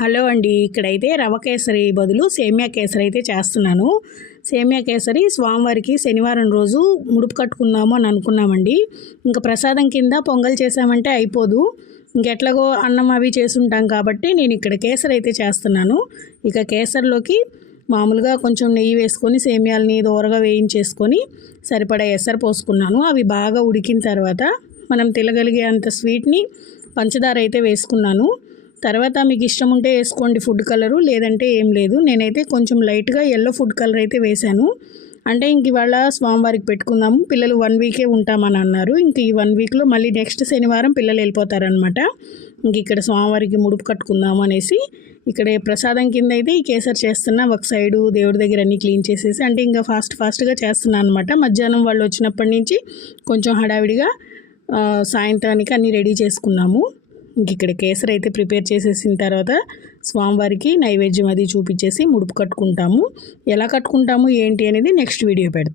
Hello అండి, ఇక్కడైతే రవ కేసరి బదులు సేమియా కేసరి అయితే చేస్తున్నాను. సేమియా కేసరి స్వామివారికి శనివారం రోజు ముడుపు కట్టుకుందాము అని అనుకున్నామండి. ఇంకా ప్రసాదం కింద పొంగల్ చేసామంటే అయిపోదు, ఇంకెట్లాగో అన్నం అవి చేసుంటాం కాబట్టి నేను ఇక్కడ కేసరి అయితే చేస్తున్నాను. ఇక కేసరిలోకి మామూలుగా కొంచెం నెయ్యి వేసుకొని సేమియాలని దోరగా వేయించేసుకొని సరిపడా ఎసరు పోసుకున్నాను. అవి బాగా ఉడికిన తర్వాత మనం తినగలిగే అంత స్వీట్ని పంచదార అయితే వేసుకున్నాను. తర్వాత మీకు ఇష్టం ఉంటే వేసుకోండి ఫుడ్ కలరు, లేదంటే ఏం లేదు. నేనైతే కొంచెం లైట్గా ఎల్లో ఫుడ్ కలర్ అయితే వేశాను. అంటే ఇంక ఇవాళ స్వామివారికి పెట్టుకుందాము, పిల్లలు 1 వీకే ఉంటామని అన్నారు. ఇంక ఈ 1 వీక్లో మళ్ళీ నెక్స్ట్ శనివారం పిల్లలు వెళ్ళిపోతారనమాట. ఇంక ఇక్కడ స్వామివారికి ముడుపు కట్టుకుందాము అనేసి ఇక్కడ ప్రసాదం కింద అయితే ఈ కేసరి చేస్తున్నా. ఒక సైడు దేవుడి దగ్గర అన్నీ క్లీన్ చేసేసి, అంటే ఇంకా ఫాస్ట్గా చేస్తున్నాను అనమాట. మధ్యాహ్నం వాళ్ళు వచ్చినప్పటి నుంచి కొంచెం హడావిడిగా సాయంత్రానికి అన్నీ రెడీ చేసుకున్నాము. ఇంక ఇక్కడ కేసరి అయితే ప్రిపేర్ చేసేసిన తర్వాత స్వామివారికి నైవేద్యం అది చూపించేసి ముడుపు కట్టుకుంటాము. ఎలా కట్టుకుంటాము ఏంటి అనేది నెక్స్ట్ వీడియో పెడతాం.